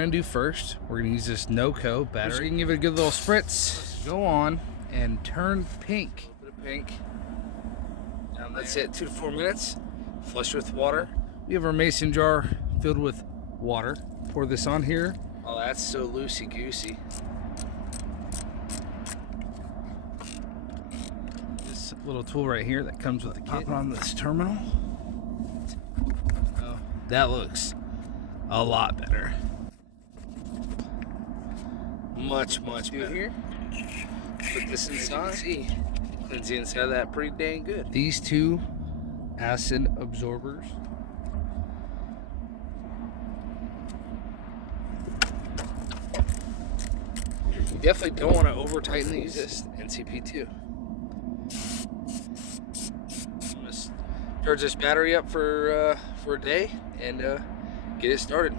Gonna do first, we're gonna use this NOCO battery. We're gonna give it a good little spritz. Go on and turn pink. A little bit of pink. Down that's it, 2 to 4 minutes. Flush with water. We have our mason jar filled with water. Pour this on here. Oh, that's so loosey-goosey. This little tool right here that comes with the kit. Pop it on this terminal. Oh, that looks a lot better. Much better. Here. Put this inside. See, cleans the inside of that pretty dang good. These two acid absorbers. You definitely don't want to over tighten these. This NCP2. I'm gonna charge this battery up for a day and get it started.